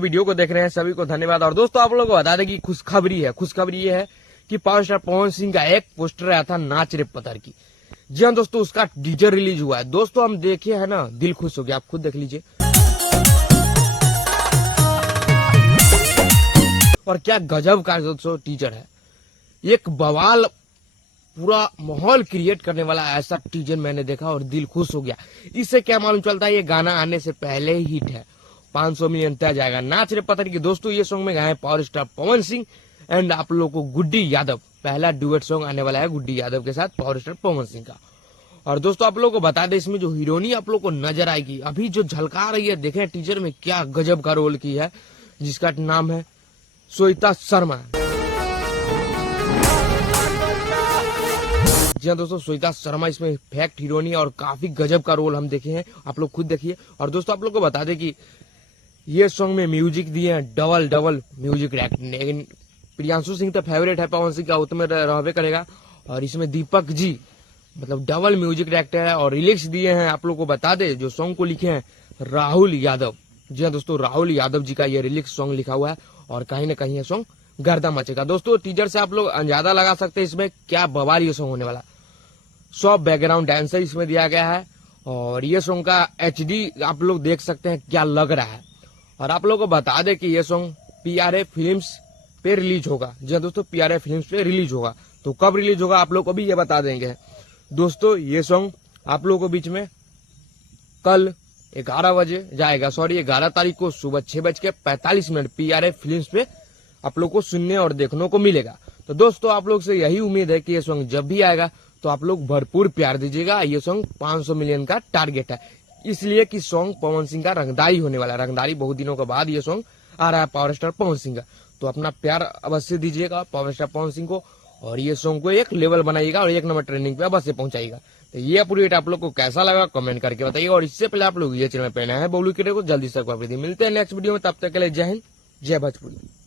Video को देख रहे हैं सभी को धन्यवाद। और दोस्तों आप लोगों को बता दें कि खुशखबरी ये है कि पावर स्टार पवन सिंह का एक पोस्टर आया था नाच रे पत्थर की। जी हाँ दोस्तों, उसका टीजर रिलीज हुआ है। दोस्तों हम देखे है ना, दिल खुश हो गया, आप खुद देख लीजिए। और क्या गजब का दोस्तों टीजर है, एक बवाल पूरा माहौल क्रिएट करने वाला ऐसा टीजर मैंने देखा और दिल खुश हो गया। इससे क्या मालूम चलता है, ये गाना आने से पहले ही हिट है, 500 मिलियन तय जाएगा। नाच रे पत्थर की दोस्तों ये सॉन्ग में गाए power star Pawan Singh and आप लोगों को गुड्डी यादव। पहला डुएट सॉन्ग आने वाला है गुड्डी यादव के साथ पावर स्टार पवन सिंह का। और दोस्तों आप लोगों को बता दें, इसमें जो हीरोइनी आप लोगों को नजर आएगी अभी जो झलका रही है, देखें टीजर में क्या गजब का रोल की है, जिसका नाम है श्वेता शर्मा। जी हाँ दोस्तों, श्वेता शर्मा इसमें फैक्ट हीरोइनी और काफी गजब का रोल हम देखे हैं, आप लोग खुद देखिए। और दोस्तों आप लोग को बता दें कि ये सॉन्ग में म्यूजिक दिए हैं डबल म्यूजिक डायरेक्टर, लेकिन प्रियांशु सिंह तो फेवरेट है पवन सिंह का, उसमें रहबे करेगा। और इसमें दीपक जी मतलब डबल म्यूजिक डायरेक्टर है। और रिलिक्स दिए हैं आप लोग को बता दे, जो सॉन्ग को लिखे हैं राहुल यादव। जी हाँ दोस्तों, राहुल यादव जी का ये रिलिक्स सॉन्ग लिखा हुआ है और कहीं ना कहीं ये सॉन्ग गर्दा मचेगा। दोस्तों टीजर से आप लोग अंदाजा लगा सकते हैं इसमें क्या बवाल ये सॉन्ग होने वाला। 100 बैकग्राउंड डांसर इसमें दिया गया है और ये सॉन्ग का HD आप लोग देख सकते हैं क्या लग रहा है। और आप लोगों को बता दें कि ये सॉन्ग PRA फिल्म्स पे रिलीज होगा। जी हाँ दोस्तों, PRA फिल्म्स पे रिलीज होगा। तो कब रिलीज होगा आप लोग को भी ये बता देंगे। दोस्तों ये सॉन्ग आप लोगों को बीच में कल 11 बजे जाएगा, 11 तारीख को सुबह 6:45 PRA फिल्म्स पे आप लोग को सुनने और देखने को मिलेगा। तो दोस्तों आप लोग से यही उम्मीद है कि ये सॉन्ग जब भी आएगा तो आप लोग भरपूर प्यार दीजिएगा। ये सॉन्ग 500 मिलियन का टारगेट है, इसलिए कि सॉन्ग पवन सिंह का रंगदारी होने वाला है। रंगदारी बहुत दिनों के बाद ये सॉन्ग आ रहा है पावर स्टार पवन सिंह का, तो अपना प्यार अवश्य दीजिएगा पावर स्टार पवन सिंह को। और ये सॉन्ग को एक लेवल बनाइएगा और 1 नंबर ट्रेंडिंग पे अवश्य पहुंचाइएगा। तो ये अपडेट आप लोग को कैसा लगा कमेंट करके बताइएगा। और इससे पहले आप लोग ये चैनल पे नए हैं, बबलू किरे को जल्दी से मिलते हैं नेक्स्ट वीडियो में। तब तक के लिए जय हिंद, जय भोजपुरी।